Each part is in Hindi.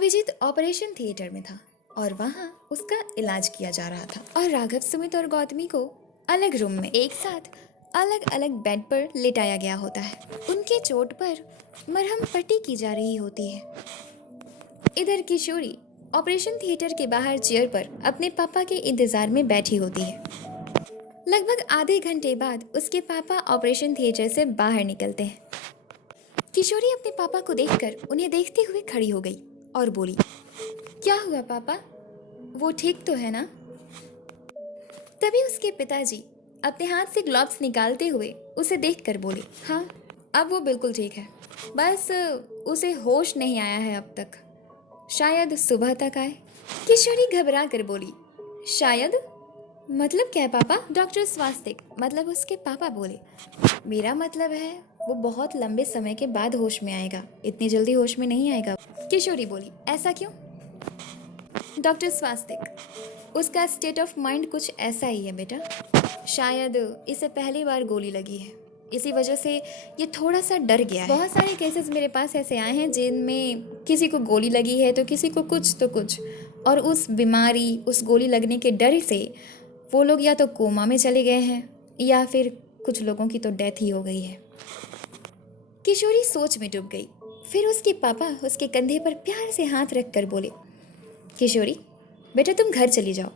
अभिजीत ऑपरेशन थिएटर में था और वहाँ उसका इलाज किया जा रहा था और राघव, सुमित और गौतमी को अलग रूम में एक साथ अलग अलग बेड पर लेटाया गया होता है। उनके चोट पर मरहम पट्टी की जा रही होती है। इधर किशोरी ऑपरेशन थिएटर के बाहर चेयर पर अपने पापा के इंतजार में बैठी होती है। लगभग आधे घंटे बाद उसके पापा ऑपरेशन थिएटर से बाहर निकलते हैं। किशोरी अपने पापा को देखकर उन्हें देखते हुए खड़ी हो गई और बोली, क्या हुआ पापा, वो ठीक तो है ना? तभी उसके पिताजी अपने हाथ से ग्लव्स निकालते हुए उसे देखकर बोले, हाँ अब वो बिल्कुल ठीक है, बस उसे होश नहीं आया है अब तक, शायद सुबह तक आए। किशोरी घबरा कर बोली, शायद मतलब क्या है पापा? डॉक्टर स्वास्तिक मतलब उसके पापा बोले, मेरा मतलब है वो बहुत लंबे समय के बाद होश में आएगा, इतनी जल्दी होश में नहीं आएगा। किशोरी बोली, ऐसा क्यों? डॉक्टर स्वास्तिक, उसका स्टेट ऑफ माइंड कुछ ऐसा ही है बेटा, शायद इसे पहली बार गोली लगी है, इसी वजह से ये थोड़ा सा डर गया है। बहुत सारे केसेस मेरे पास ऐसे आए हैं जिनमें किसी को गोली लगी है तो किसी को कुछ तो कुछ, और उस बीमारी, उस गोली लगने के डर से वो लोग या तो कोमा में चले गए हैं या फिर कुछ लोगों की तो डेथ ही हो गई है। किशोरी सोच में डूब गई। फिर उसके पापा उसके कंधे पर प्यार से हाथ रख कर बोले, किशोरी बेटा तुम घर चली जाओ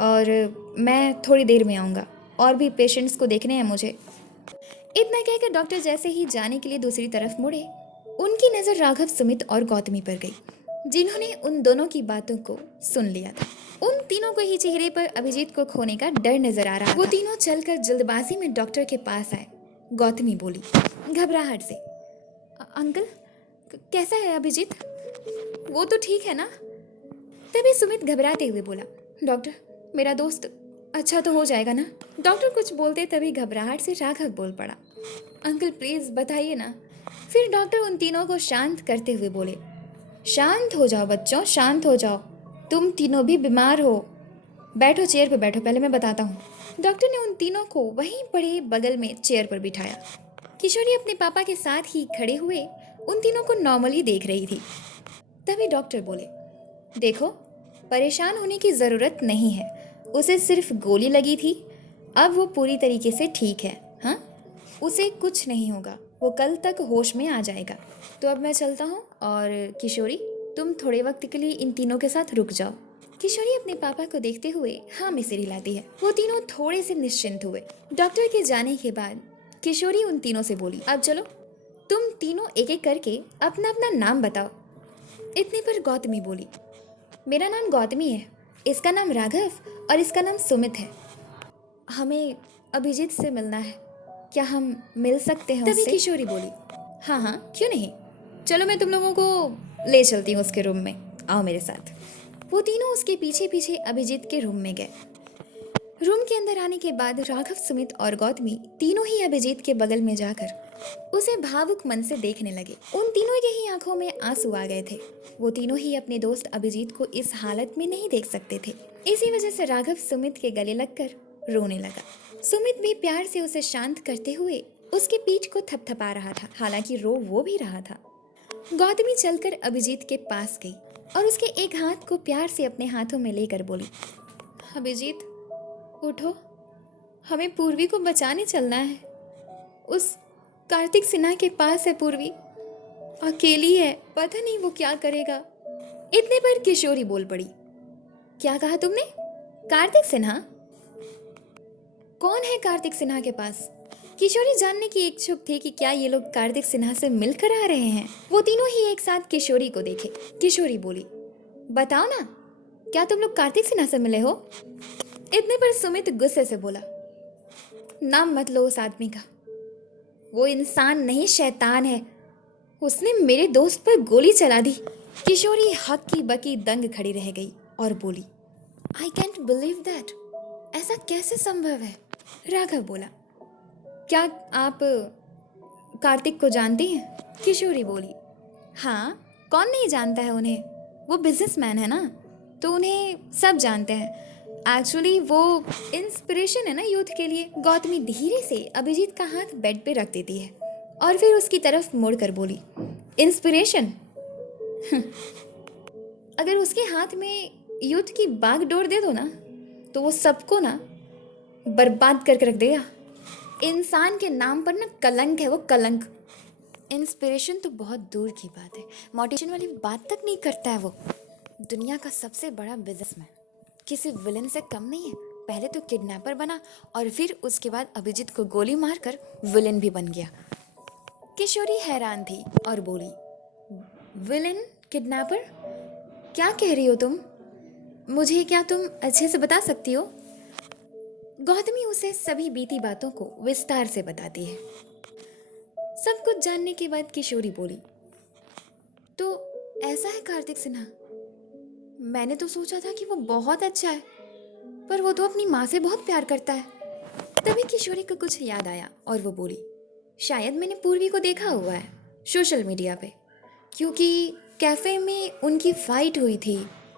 और मैं थोड़ी देर में आऊँगा, और भी पेशेंट्स को देखने हैं मुझे। इतना कहकर डॉक्टर जैसे ही जाने के लिए दूसरी तरफ मुड़े, उनकी नज़र राघव, सुमित और गौतमी पर गई, जिन्होंने उन दोनों की बातों को सुन लिया था। उन तीनों को ही चेहरे पर अभिजीत को खोने का डर नजर आ रहा था। वो तीनों चलकर जल्दबाजी में डॉक्टर के पास आए। गौतमी बोली घबराहट से, अंकल कैसा है अभिजीत? वो तो ठीक है ना? तभी सुमित घबराते हुए बोला, डॉक्टर मेरा दोस्त अच्छा तो हो जाएगा ना? डॉक्टर कुछ बोलते तभी घबराहट से राघव बोल पड़ा, अंकल प्लीज बताइए ना। फिर डॉक्टर उन तीनों को शांत करते हुए बोले, शांत हो जाओ बच्चों, शांत हो जाओ, तुम तीनों भी बीमार हो, बैठो चेयर पर बैठो, पहले मैं बताता हूँ। डॉक्टर ने उन तीनों को वहीं पड़े बगल में चेयर पर बिठाया। किशोरी अपने पापा के साथ ही खड़े हुए उन तीनों को नॉर्मली देख रही थी। तभी डॉक्टर बोले, देखो परेशान होने की ज़रूरत नहीं है, उसे सिर्फ गोली लगी थी, अब वो पूरी तरीके से ठीक है। हाँ, उसे कुछ नहीं होगा, वो कल तक होश में आ जाएगा। तो अब मैं चलता हूँ, और किशोरी तुम थोड़े वक्त के लिए इन तीनों के साथ रुक जाओ। किशोरी अपने पापा को देखते हुए हाँ में सिर हिलाती है। वो तीनों थोड़े से निश्चिंत हुए। डॉक्टर के जाने के बाद किशोरी उन तीनों से बोली, अब चलो तुम तीनों एक एक करके अपना अपना नाम बताओ। इतने पर गौतमी बोली, मेरा नाम गौतमी है, इसका नाम राघव और इसका नाम सुमित है। हमें अभिजीत से मिलना है, क्या हम मिल सकते हैं उससे? तभी किशोरी बोली, हाँ हाँ क्यों नहीं, चलो मैं तुम लोगों को ले चलती हूँ उसके रूम में, आओ मेरे साथ। वो तीनों उसके पीछे पीछे अभिजीत के रूम में गए। रूम के अंदर आने के बाद राघव, सुमित और गौतमी तीनों ही अभिजीत के बगल में जाकर उसे भावुक मन से देखने लगे। उन तीनों के ही आंखों में आंसू आ गए थे। वो तीनों ही अपने दोस्त अभिजीत को इस हालत में नहीं देख सकते थे। इसी वजह से राघव सुमित के गले लगकर रोने लगा। सुमित भी प्यार से उसे शांत करते हुए उसकी पीठ को थपथपा रहा था, हालांकि रो वो भी रहा था। गौतमी चलकर अभिजीत के पास गई और उसके एक हाथ को प्यार से अपने हाथों में लेकर बोली, अभिजीत उठो, हमें पूर्वी को बचाने चलना है। उस कार्तिक सिन्हा के पास है पूर्वी, अकेली है, पता नहीं वो क्या करेगा। इतने पर किशोरी बोल पड़ी, क्या कहा तुमने? कार्तिक सिन्हा? कौन है कार्तिक सिन्हा के पास? किशोरी जानने की इच्छुक थी कि क्या ये लोग कार्तिक सिन्हा से मिलकर आ रहे हैं। वो तीनों ही एक साथ किशोरी को देखे। किशोरी बोली, बताओ ना, क्या तुम लोग कार्तिक सिन्हा से मिले हो? इतने पर सुमित गुस्से से बोला, नाम मत लो उस आदमी का, वो इंसान नहीं शैतान है, उसने मेरे दोस्त पर गोली चला दी। किशोरी हक्की बकी दंग खड़ी रह गई और बोली, आई कैंट बिलीव दैट, ऐसा कैसे संभव है? राघव बोला, क्या आप कार्तिक को जानती हैं? किशोरी बोली, हाँ, कौन नहीं जानता है उन्हें, वो बिजनेसमैन है ना, तो उन्हें सब जानते हैं। एक्चुअली वो इंस्पिरेशन है ना यूथ के लिए। गौतमी धीरे से अभिजीत का हाथ बेड पे रख देती है और फिर उसकी तरफ मुड़कर बोली, इंस्पिरेशन? अगर उसके हाथ में युद्ध की बागडोर दे दो ना, तो वो सबको ना बर्बाद करके रख देगा। इंसान के नाम पर ना कलंक है वो, कलंक। इंस्पिरेशन तो बहुत दूर की बात है, मोटिवेशन वाली बात तक नहीं करता है वो। दुनिया का सबसे बड़ा बिजनेसमैन किसी विलन से कम नहीं है। पहले तो किडनैपर बना और फिर उसके बाद अभिजीत को गोली मारकर विलन भी बन गया। किशोरी हैरान थी और बोली, विलन, किडनैपर, क्या कह रही हो तुम? मुझे क्या तुम अच्छे से बता सकती हो? गौतमी उसे सभी बीती बातों को विस्तार से बताती है। सब कुछ जानने के बाद किशोरी बोली, तो ऐसा है कार्तिक सिन्हा, मैंने तो सोचा था कि वो बहुत अच्छा है, पर वो तो अपनी माँ से बहुत प्यार करता है। तभी किशोरी को कुछ याद आया और वो बोली, शायद मैंने पूर्वी को देखा हुआ है सोशल मीडिया पे, क्योंकि कैफे में उनकी फाइट हुई थी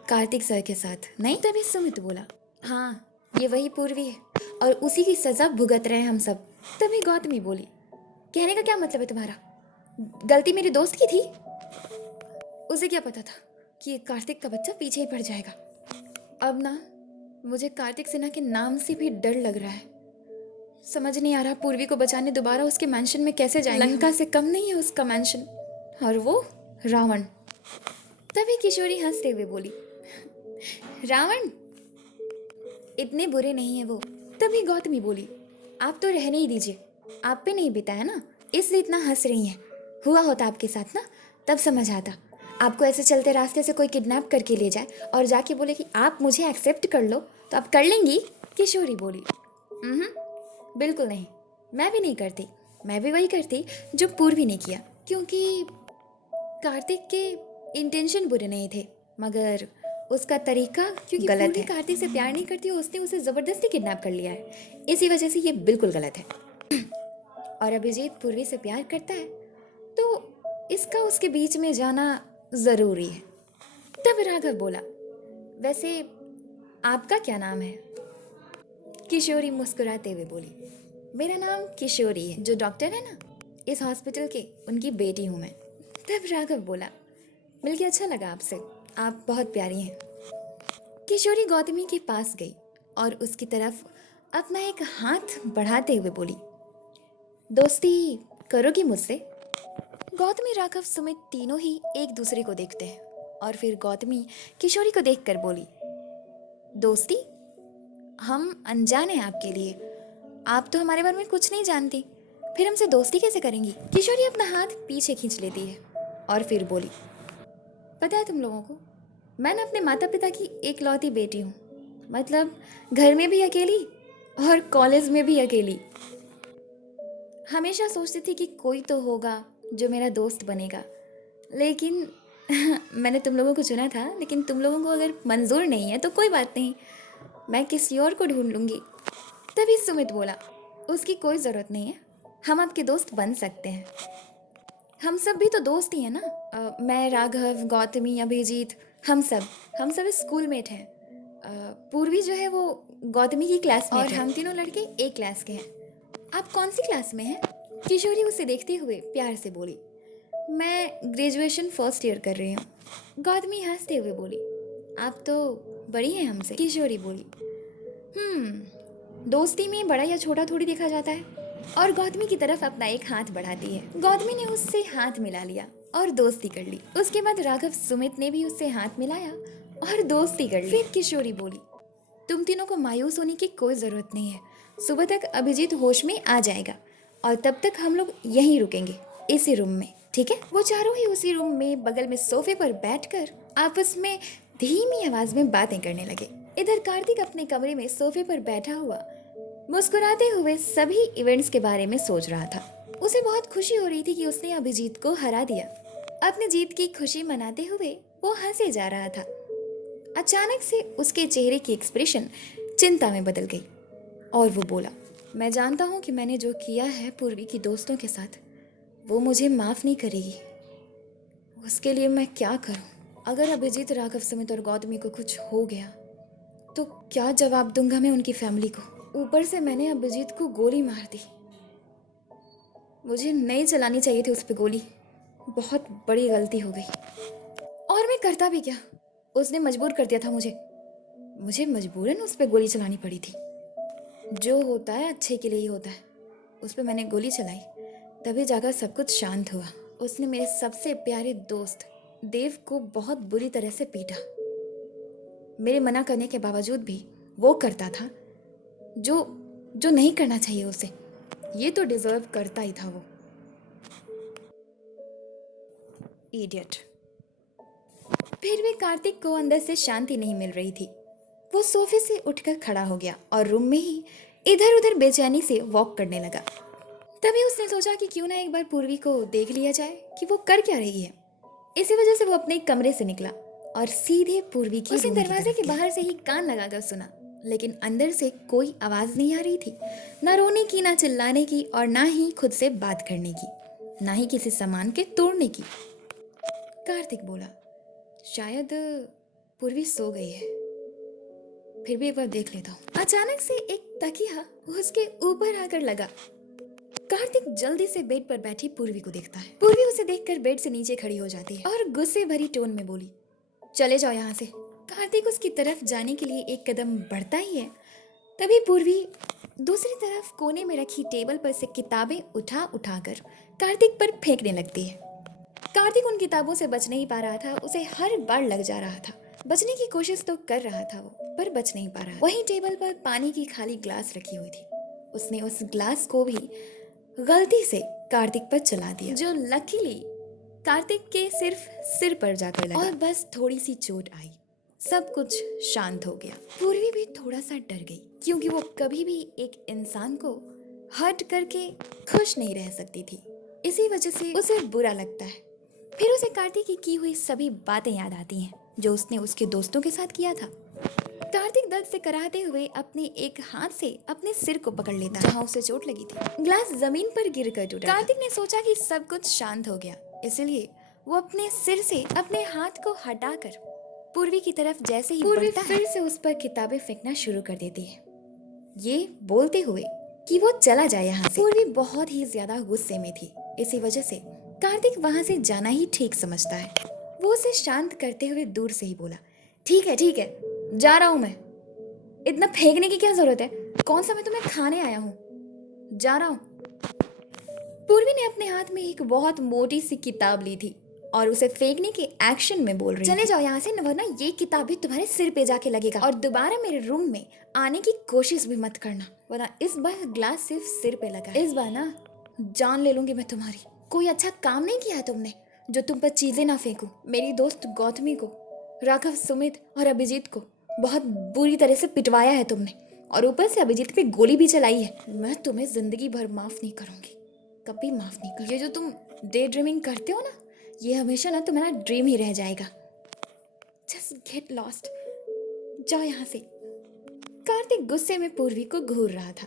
कार्तिक सर के साथ, नहीं? तभी सुमित बोला, हाँ ये वही पूर्वी है और उसी की सजा भुगत रहे हैं हम सब। तभी गौतमी बोली, कहने का क्या मतलब है तुम्हारा? गलती मेरे दोस्त की थी, उसे क्या पता था कि कार्तिक का बच्चा पीछे ही पड़ जाएगा। अब ना मुझे कार्तिक सिन्हा के नाम से भी डर लग रहा है। समझ नहीं आ रहा पूर्वी को बचाने दोबारा उसके मैंशन में कैसे जाएंगे। लंका से कम नहीं है उसका मैंशन, और वो रावण। तभी किशोरी हंसते हुए बोली, रावण इतने बुरे नहीं है वो। तभी गौतमी बोली, आप तो रहने ही दीजिए, आप पे नहीं बीता है ना, इसलिए इतना हंस रही हैं। हुआ होता आपके साथ ना, तब समझ आता। आपको ऐसे चलते रास्ते से कोई किडनैप करके ले जाए और जाके बोले कि आप मुझे एक्सेप्ट कर लो, तो आप कर लेंगी? किशोरी बोली, बिल्कुल नहीं, मैं भी नहीं करती। मैं भी वही करती जो पूर्वी ने किया, क्योंकि कार्तिक के इंटेंशन बुरे नहीं थे, मगर उसका तरीका क्योंकि गलत है। कार्तिक से प्यार नहीं करती, उसने उसे ज़बरदस्ती किडनैप कर लिया है, इसी वजह से ये बिल्कुल गलत है। और अभिजीत पूर्वी से प्यार करता है, तो इसका उसके बीच में जाना ज़रूरी है। तब राघव बोला, वैसे आपका क्या नाम है? किशोरी मुस्कुराते हुए बोली, मेरा नाम किशोरी है, जो डॉक्टर है ना इस हॉस्पिटल के, उनकी बेटी हूँ मैं। तब राघव बोला, मिलके अच्छा लगा आपसे, आप बहुत प्यारी हैं। किशोरी गौतमी के पास गई और उसकी तरफ अपना एक हाथ बढ़ाते हुए बोली, दोस्ती करोगी मुझसे? गौतमी, राघव, सुमित तीनों ही एक दूसरे को देखते हैं और फिर गौतमी किशोरी को देखकर बोली, दोस्ती? हम अनजान हैं आपके लिए, आप तो हमारे बारे में कुछ नहीं जानती, फिर हमसे दोस्ती कैसे करेंगी? किशोरी अपना हाथ पीछे खींच लेती है और फिर बोली, पता है तुम लोगों को, मैं ना अपने माता पिता की एकलौती बेटी हूँ, मतलब घर में भी अकेली और कॉलेज में भी अकेली। हमेशा सोचती थी कि कोई तो होगा जो मेरा दोस्त बनेगा, लेकिन मैंने तुम लोगों को चुना था, लेकिन तुम लोगों को अगर मंजूर नहीं है तो कोई बात नहीं, मैं किसी और को ढूंढ लूँगी। तभी सुमित बोला, उसकी कोई ज़रूरत नहीं है, हम आपके दोस्त बन सकते हैं। हम सब भी तो दोस्त ही हैं ना, मैं, राघव, गौतमी, अभिजीत, हम सब स्कूल मेट हैं। पूर्वी जो है वो गौतमी की क्लासमेट और हम तीनों लड़के एक क्लास के हैं। आप कौन सी क्लास में हैं? किशोरी उसे देखते हुए प्यार से बोली, मैं ग्रेजुएशन फर्स्ट ईयर कर रही हूँ। गौतमी हंसते हुए बोली, आप तो बड़ी हैं हमसे। किशोरी बोली, दोस्ती में बड़ा या छोटा थोड़ी देखा जाता है। और गौतमी की तरफ अपना एक हाथ बढ़ाती है। गौतमी ने उससे हाथ मिला लिया और दोस्ती कर ली। उसके बाद राघव, सुमित ने भी उससे हाथ मिलाया और दोस्ती कर ली। फिर किशोरी बोली, तुम तीनों को मायूस होने की कोई जरूरत नहीं है, सुबह तक अभिजीत होश में आ जाएगा और तब तक हम लोग यहीं रुकेंगे, इसी रूम में, ठीक है? वो चारों ही उसी रूम में बगल में सोफे पर बैठकर आपस में धीमी आवाज में बातें करने लगे। इधर कार्तिक अपने कमरे में सोफे पर बैठा हुआ मुस्कुराते हुए सभी इवेंट्स के बारे में सोच रहा था। उसे बहुत खुशी हो रही थी कि उसने अभिजीत को हरा दिया। अपनी जीत की खुशी मनाते हुए वो हंसे जा रहा था। अचानक से उसके चेहरे की एक्सप्रेशन चिंता में बदल गई और वो बोला, मैं जानता हूँ कि मैंने जो किया है पूर्वी की दोस्तों के साथ, वो मुझे माफ़ नहीं करेगी। उसके लिए मैं क्या करूँ? अगर अभिजीत, राघव, सुमित और गौतमी को कुछ हो गया तो क्या जवाब दूंगा मैं उनकी फैमिली को? ऊपर से मैंने अभिजीत को गोली मार दी। मुझे नहीं चलानी चाहिए थी उस पर गोली, बहुत बड़ी गलती हो गई। और मैं करता भी क्या, उसने मजबूर कर दिया था मुझे मजबूरन उस पर गोली चलानी पड़ी थी। जो होता है अच्छे के लिए ही होता है। उस पर मैंने गोली चलाई, तभी जाकर सब कुछ शांत हुआ। उसने मेरे सबसे प्यारे दोस्त देव को बहुत बुरी तरह से पीटा। मेरे मना करने के बावजूद भी वो करता था जो जो नहीं करना चाहिए उसे। ये तो डिजर्व करता ही था वो। इडियट। फिर भी कार्तिक को अंदर से शांति नहीं मिल रही थी। वो सोफे से उठकर खड़ा हो गया और रूम में ही इधर उधर बेचैनी से वॉक करने लगा। तभी उसने सोचा कि क्यों ना एक बार पूर्वी को देख लिया जाए कि वो कर क्या रही है। इसी वजह से वो अपने कमरे से निकला और सीधे पूर्वी के रूम दरवाजे के बाहर से ही कान लगाकर सुना, लेकिन अंदर से कोई आवाज नहीं आ रही थी। ना रोने की, ना चिल्लाने की, और ना ही खुद से बात करने की, ना ही किसी सामान के तोड़ने की। कार्तिक बोला, शायद पूर्वी सो गई है, फिर भी एक बार देख लेता हूँ। अचानक से एक तकिया उसके ऊपर आकर लगा। कार्तिक जल्दी से बेड पर बैठी पूर्वी को देखता है। पूर्वी उसे देखकर बेड से नीचे खड़ी हो जाती है और गुस्से भरी टोन में बोली, चले जाओ यहाँ से। कार्तिक उसकी तरफ जाने के लिए एक कदम बढ़ता ही है, तभी पूर्वी दूसरी तरफ कोने में रखी टेबल पर से किताबें उठा उठाकर कार्तिक पर फेंकने लगती है। कार्तिक उन किताबों से बच नहीं पा रहा था। उसे हर बार लग जा रहा था। बचने की कोशिश तो कर रहा था वो, पर बच नहीं पा रहा। वहीं टेबल पर पानी की खाली ग्लास रखी हुई थी। उसने उस ग्लास को भी गलती से कार्तिक पर चला दिया, जो लकीली कार्तिक के सिर्फ सिर पर जाकर लगा और बस थोड़ी सी चोट आई। सब कुछ शांत हो गया। पूर्वी भी थोड़ा सा डर गई, क्योंकि वो कभी भी एक इंसान को हर्ट करके खुश नहीं रह सकती थी। इसी वजह से उसे बुरा लगता है। फिर उसे कार्तिक की हुई सभी बातें याद आती हैं जो उसने उसके दोस्तों के साथ किया था। कार्तिक दर्द से कराहते हुए अपने एक हाथ से अपने सिर को पकड़ लेता, जहाँ उसे चोट लगी थी। ग्लास जमीन पर गिर कर टूटा। कार्तिक ने सोचा कि सब कुछ शांत हो गया, इसलिए वो अपने सिर से अपने हाथ को हटाकर पूर्वी की तरफ जैसे ही बढ़ता है, फिर से उस पर किताबें फेंकना शुरू कर देती है, ये बोलते हुए कि वो चला जाए यहाँ से। पूर्वी बहुत ही ज्यादा गुस्से में थी। इसी वजह से कार्तिक वहाँ से जाना ही ठीक समझता है। वो उसे शांत करते हुए दूर से ही बोला, ठीक है जा रहा हूँ मैं। इतना फेंकने की क्या जरूरत है? कौन सा मैं तुम्हें खाने आया हूँ? जा रहा हूँ। पूर्वी ने अपने हाथ में एक बहुत मोटी सी किताब ली थी और उसे फेंकने के एक्शन में बोल रही, चले जाओ यहाँ से, वरना ये किताब भी तुम्हारे सिर पे जाके लगेगा, और दोबारा मेरे रूम में आने की कोशिश भी मत करना, वरना इस बार ग्लास सिर्फ सिर पे लगा है। इस बार ना जान ले लूंगी मैं तुम्हारी। कोई अच्छा काम नहीं किया है तुमने जो तुम पर चीजें ना फेंकूं। मेरी दोस्त गौतमी को, राघव, सुमित और अभिजीत को बहुत बुरी तरह से पिटवाया है तुमने, और ऊपर से अभिजीत पे गोली भी चलाई है। मैं तुम्हें जिंदगी भर माफ नहीं करूंगी, कभी माफ नहीं करूंगी। ये जो तुम डे ड्रीमिंग करते हो ना, ये हमेशा ना तुम्हारा ड्रीम ही रह जाएगा। जस्ट गेट लॉस्ट, जाओ यहाँ से। कार्तिक गुस्से में पूर्वी को घूर रहा था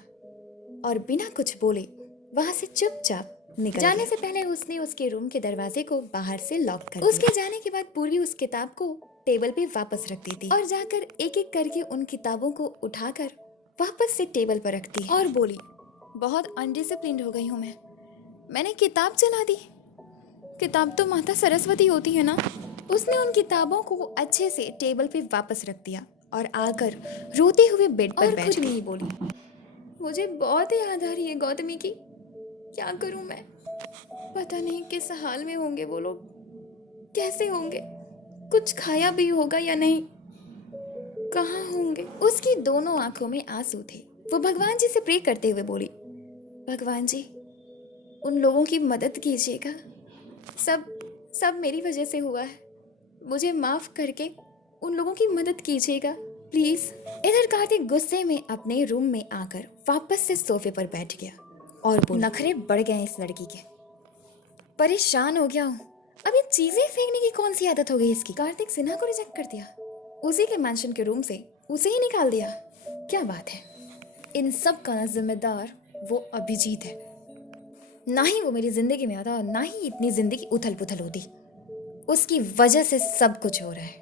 और बिना कुछ बोले वहां से चुपचाप निकल जाने से पहले उसने उसके रूम के दरवाजे को बाहर से लॉक कर दिया। उसके जाने के बाद पूर्वी उस किताब को टेबल पे वापस रख देती और जाकर एक एक करके उन किताबों को उठाकर वापस से टेबल पर रखती और बोली, बहुत अनडिसिप्लिन्ड हो गई हूँ मैंने किताब चला दी। किताब तो माता सरस्वती होती है ना। उसने उन किताबों को अच्छे से टेबल पे वापस रख दिया और आकर रोते हुए बेड पर बैठ गई। बोली, मुझे बहुत याद आ रही है गौतमी की, क्या करूं मैं? पता नहीं किस हाल में होंगे वो लोग, कैसे होंगे, कुछ खाया भी होगा या नहीं, कहाँ होंगे। उसकी दोनों आंखों में आंसू थे। वो भगवान जी से प्रे करते हुए बोली, भगवान जी उन लोगों की मदद कीजिएगा, सब मेरी वजह से हुआ है, मुझे माफ करके उन लोगों की मदद कीजिएगा प्लीज। इधर कार्तिक गुस्से में अपने रूम में आकर वापस से सोफे पर बैठ गया और बोला, नखरे बढ़ गए इस लड़की के, परेशान हो गया हूँ। अब ये चीजें फेंकने की कौन सी आदत हो गई इसकी। कार्तिक सिन्हा को रिजेक्ट कर दिया, उसी के मैंशन के रूम से उसे ही निकाल दिया, क्या बात है। इन सब का जिम्मेदार वो अभिजीत है। ना ही वो मेरी जिंदगी में आता और ना ही इतनी जिंदगी उथल पुथल होती। उसकी वजह से सब कुछ हो रहा है।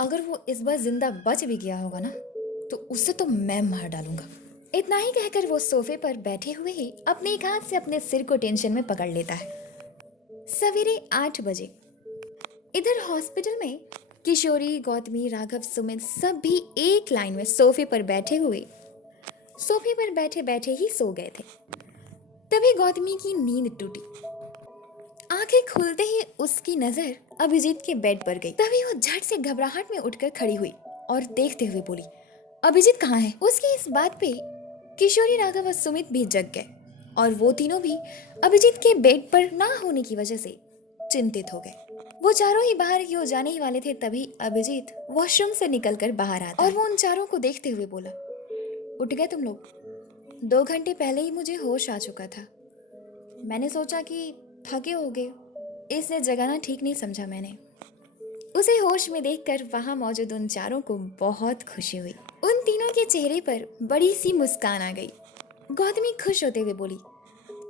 अगर वो इस बार जिंदा बच भी गया होगा ना, तो उसे तो मैं मार डालूंगा। इतना ही कहकर वो सोफे पर बैठे हुए ही अपने एक हाथ से अपने सिर को टेंशन में पकड़ लेता है। सवेरे 8 बजे इधर हॉस्पिटल में किशोरी, गौतमी, राघव, सुमित सब भी एक लाइन में सोफे पर बैठे ही सो गए थे। तभी गौतमी की नींद टूटी। आंखें खुलते ही उसकी नजर अभिजीत के बेड पर गई। तभी वो झट से घबराहट में उठकर खड़ी हुई और देखते हुए बोली, अभिजीत कहाँ है? उसकी इस बात पे किशोरी, राघव और सुमित भी जग गए और वो तीनों भी अभिजीत के बेड पर ना होने की वजह से चिंतित हो गए। वो चारों ही बाहर की ओर जाने ही वाले थे, तभी अभिजीत वॉशरूम से निकलकर बाहर आता और वो उन चारों को देखते हुए बोला, उठ गए तुम लोग? 2 घंटे पहले ही मुझे होश आ चुका था। मैंने सोचा कि थके होगे, इसलिए जगाना ठीक नहीं समझा मैंने। उसे होश में देखकर वहां मौजूद उन चारों को बहुत खुशी हुई। उन तीनों के चेहरे पर बड़ी सी मुस्कान आ गई। गौतमी खुश होते हुए बोली,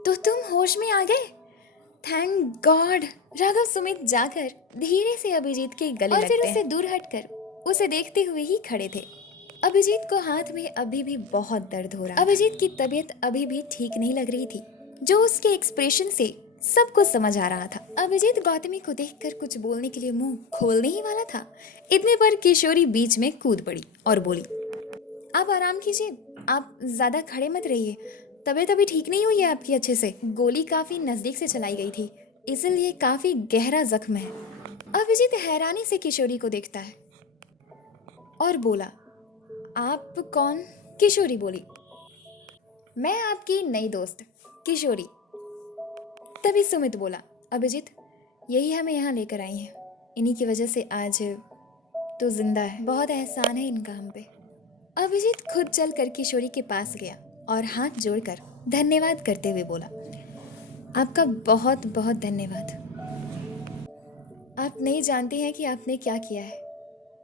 तो तुम होश में आ गए? Thank God. राघव, सुमित जाकर धीरे से अभिजीत के गले और फिर उससे दूर हटकर उसे देखते हुए ही खड़े थे। अभिजीत को हाथ में अभी भी बहुत दर्द हो रहा। अभिजीत की तबीयत अभी भी ठीक नहीं लग रही थी, जो उसके एक्सप्रेशन से सबको समझ आ रहा था। अभिजीत गौतमी को देखकर कुछ बोलने के लिए मुंह खोलने ही वाला था, इतने पर किशोरी बीच में कूद पड़ी और बोली, आप आराम कीजिए, आप ज्यादा खड़े मत रहिए, तबीयत अभी ठीक नहीं हुई है आपकी अच्छे से। गोली काफी नजदीक से चलाई गई थी, इसलिए काफी गहरा जख्म है। अभिजीत हैरानी से किशोरी को देखता है और बोला, आप कौन? किशोरी बोली, मैं आपकी नई दोस्त किशोरी। तभी सुमित बोला, अभिजीत यही हमें यहाँ लेकर आई हैं, इन्हीं की वजह से आज तो जिंदा है, बहुत एहसान है इनका हम पे। अभिजीत खुद चलकर किशोरी के पास गया और हाथ जोड़कर धन्यवाद करते हुए बोला, आपका बहुत बहुत धन्यवाद। आप नहीं जानते हैं कि आपने क्या किया है,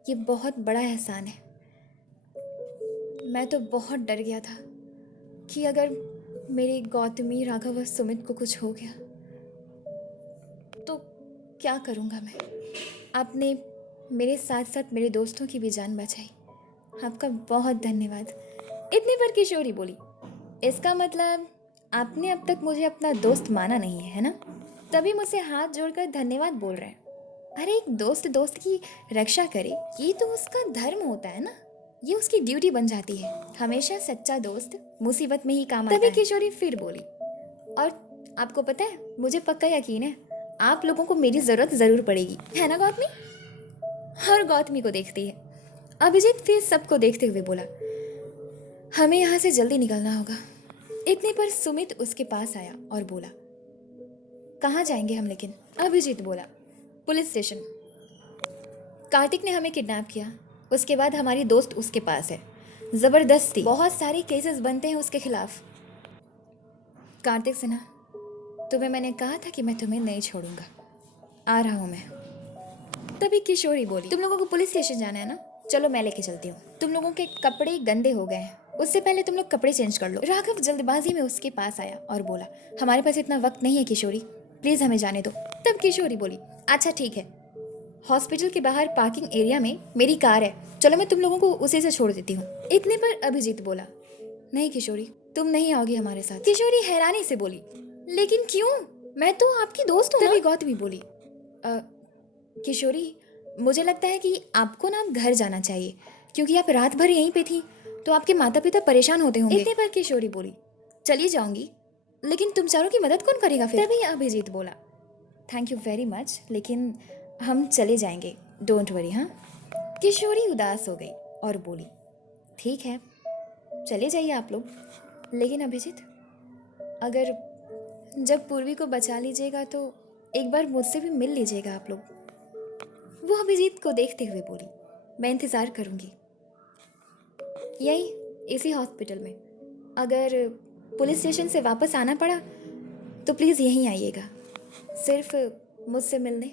ये बहुत बड़ा एहसान है। मैं तो बहुत डर गया था कि अगर मेरी गौतमी, राघव और सुमित को कुछ हो गया तो क्या करूँगा मैं। आपने मेरे साथ साथ मेरे दोस्तों की भी जान बचाई, आपका बहुत धन्यवाद। इतने पर किशोरी बोली, इसका मतलब आपने अब तक मुझे अपना दोस्त माना नहीं है ना? तभी मुझसे हाथ जोड़कर धन्यवाद बोल रहे हैं। अरे एक दोस्त दोस्त की रक्षा करे, ये तो उसका धर्म होता है ना, ये उसकी ड्यूटी बन जाती है। हमेशा सच्चा दोस्त मुसीबत में ही काम आता है। तभी किशोरी फिर बोली, और आपको पता है, मुझे पक्का यकीन है आप लोगों को मेरी जरूरत जरूर पड़ेगी, है ना गौतमी? और गौतमी को देखती है। अभिजीत फिर सबको देखते हुए बोला, हमें यहाँ से जल्दी निकलना होगा। इतने पर सुमित उसके पास आया और बोला, कहाँ जाएंगे हम लेकिन? अभिजीत बोला, पुलिस स्टेशन। कार्तिक ने हमें किडनैप किया, उसके बाद हमारी दोस्त उसके पास है, जबरदस्ती बहुत सारे केसेस बनते हैं उसके खिलाफ। कार्तिक सिन्हा, तुम्हें मैंने कहा था कि मैं तुम्हें नहीं छोड़ूंगा, आ रहा हूँ मैं। तभी किशोरी बोली, तुम लोगों को पुलिस स्टेशन जाना है ना, चलो मैं लेके चलती हूँ। तुम लोगों के कपड़े गंदे हो गए हैं, उससे पहले तुम लोग कपड़े चेंज कर लो। राघव जल्दबाजी में उसके पास आया और बोला, हमारे पास इतना वक्त नहीं है किशोरी, प्लीज हमें जाने दो। तब किशोरी बोली, अच्छा ठीक है, हॉस्पिटल के बाहर पार्किंग एरिया में मेरी कार है, चलो मैं तुम लोगों को उसी से छोड़ देती हूँ। इतने पर अभिजीत बोला, नहीं किशोरी, तुम नहीं आओगी हमारे साथ। किशोरी हैरानी से बोली, लेकिन क्यों, मैं तो आपकी दोस्त हूँ। तभी गौतमी बोली, किशोरी मुझे लगता है कि आपको ना घर जाना चाहिए, क्योंकि आप रात भर यहीं पे थी तो आपके माता पिता परेशान होते होंगे। इतने पर किशोरी बोली, चली जाऊंगी, लेकिन तुम चारों की मदद कौन करेगा फिर? तभी अभिजीत बोला, थैंक यू वेरी मच, लेकिन हम चले जाएंगे, डोंट वरी। हाँ। किशोरी उदास हो गई और बोली, ठीक है चले जाइए आप लोग, लेकिन अभिजीत अगर जब पूर्वी को बचा लीजिएगा तो एक बार मुझसे भी मिल लीजिएगा आप लोग। वो अभिजीत को देखते हुए बोली, मैं इंतज़ार करूँगी यही इसी हॉस्पिटल में। अगर पुलिस स्टेशन से वापस आना पड़ा तो प्लीज़ यहीं आइएगा, सिर्फ मुझसे मिलने।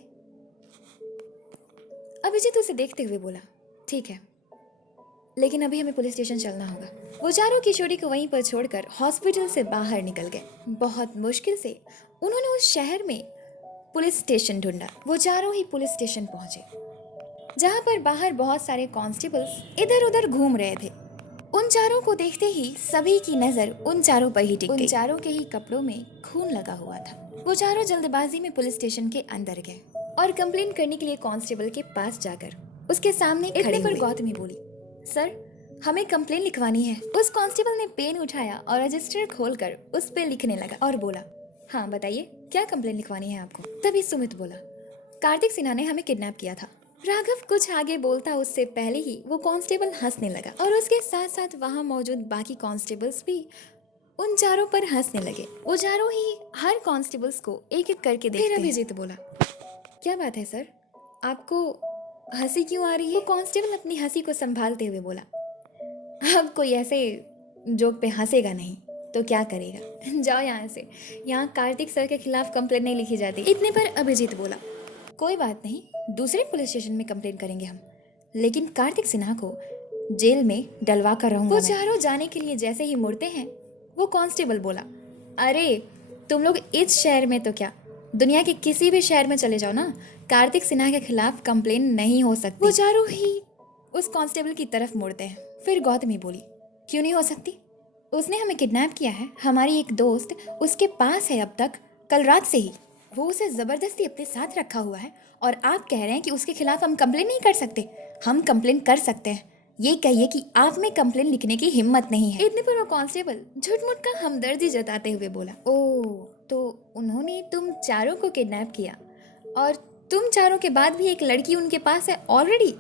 अभिजीत उसे देखते हुए बोला, ठीक है, लेकिन अभी हमें पुलिस स्टेशन चलना होगा। वो चारों किशोरी को वहीं पर छोड़कर हॉस्पिटल से बाहर निकल गए। बहुत मुश्किल से उन्होंने उस शहर में पुलिस स्टेशन ढूंढा। वो चारों ही पुलिस स्टेशन पहुंचे, जहां पर बाहर बहुत सारे कांस्टेबल्स इधर उधर घूम रहे थे। उन चारों को देखते ही सभी की नजर उन चारों पर ही टिक गई। उन चारों के ही कपड़ों में खून लगा हुआ था। वो चारों जल्दबाजी में पुलिस स्टेशन के अंदर गए और कंप्लेंट करने के लिए कांस्टेबल के पास जाकर उसके सामने खड़े पर गौतमी बोली, सर हमें कंप्लेन लिखवानी है। उस कांस्टेबल ने पेन उठाया और रजिस्टर खोलकर उस पे लिखने लगा और बोला, हाँ बताइए क्या कंप्लेन लिखवानी है आपको। तभी सुमित बोला, कार्तिक सिन्हा ने हमें किडनैप किया था। राघव कुछ आगे बोलता उससे पहले ही वो कांस्टेबल हंसने लगा और उसके साथ साथ वहाँ मौजूद बाकी कांस्टेबल्स भी उन चारों पर हंसने लगे। वो चारों ही हर कांस्टेबल्स को एक एक करके देखते हैं। फिर अभिजीत बोला, क्या बात है सर, आपको हंसी क्यों आ रही है? वो कांस्टेबल अपनी हंसी को संभालते हुए बोला, अब कोई ऐसे जोक पे हंसेगा नहीं तो क्या करेगा, जाओ यहाँ से, यहाँ कार्तिक सर के खिलाफ कंप्लेन नहीं लिखी जाती। इतने पर अभिजीत बोला, कोई बात नहीं, दूसरे पुलिस स्टेशन में कंप्लेन करेंगे हम, लेकिन कार्तिक सिन्हा को जेल में डलवा कर रहूंगा। वो चारों जाने के लिए जैसे ही मुड़ते हैं वो कांस्टेबल बोला, अरे तुम लोग इस शहर में तो क्या, दुनिया के किसी भी शहर में चले जाओ ना, कार्तिक सिन्हा के खिलाफ कंप्लेन नहीं हो सकती। वो चारों ही उस कांस्टेबल की तरफ मुड़ते हैं। फिर गौतमी बोली, क्यों नहीं हो सकती, उसने हमें किडनैप किया है, हमारी एक दोस्त उसके पास है अब तक, कल रात से ही वो उसे जबरदस्ती अपने साथ रखा हुआ है और आप कह रहे हैं कि उसके खिलाफ हम कंप्लेन नहीं कर सकते। हम कंप्लेन कर सकते हैं, ये कहिए कि आप में कंप्लेन लिखने की हिम्मत नहीं है। इतने पर वो कांस्टेबल झुटमुट का हमदर्दी जताते हुए बोला, ओह तो उन्होंने तुम चारों को किडनैप किया और तुम चारों के बाद भी एक लड़की उनके पास है ऑलरेडी,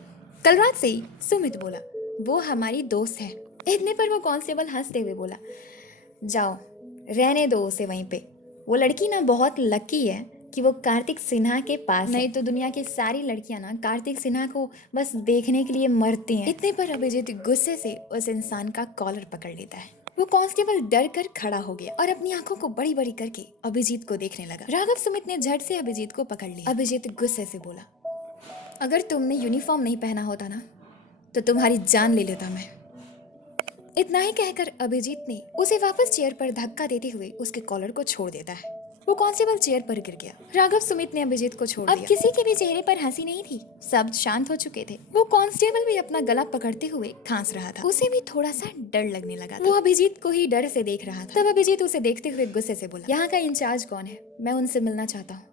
कल रात से ही। सुमित बोला, वो हमारी दोस्त है। इतने पर वो कांस्टेबल हंसते हुए बोला, जाओ रहने दो उसे वहीं पे, वो लड़की ना बहुत लकी है कि वो कार्तिक सिन्हा के पास नहीं तो दुनिया की सारी लड़कियां ना कार्तिक सिन्हा को बस देखने के लिए मरती हैं। इतने पर अभिजीत गुस्से से उस इंसान का कॉलर पकड़ लेता है। वो कांस्टेबल डर कर खड़ा हो गया और अपनी आंखों को बड़ी बड़ी करके अभिजीत को देखने लगा। राघव सुमित ने झट से अभिजीत को पकड़ लिया। अभिजीत गुस्से से बोला, अगर तुमने यूनिफॉर्म नहीं पहना होता ना तो तुम्हारी जान ले लेता मैं। इतना ही कहकर अभिजीत ने उसे वापस चेयर पर धक्का देते हुए उसके कॉलर को छोड़ देता है। वो कांस्टेबल चेयर पर गिर गया। राघव सुमित ने अभिजीत को छोड़ दिया। अब किसी के भी चेहरे पर हंसी नहीं थी, सब शांत हो चुके थे। वो कांस्टेबल भी अपना गला पकड़ते हुए खांस रहा था। उसे भी थोड़ा सा डर लगने लगा था। वो अभिजीत को ही डर से देख रहा था। तब अभिजीत उसे देखते हुए गुस्से से बोला, यहाँ का इंचार्ज कौन है, मैं उनसे मिलना चाहता हूँ।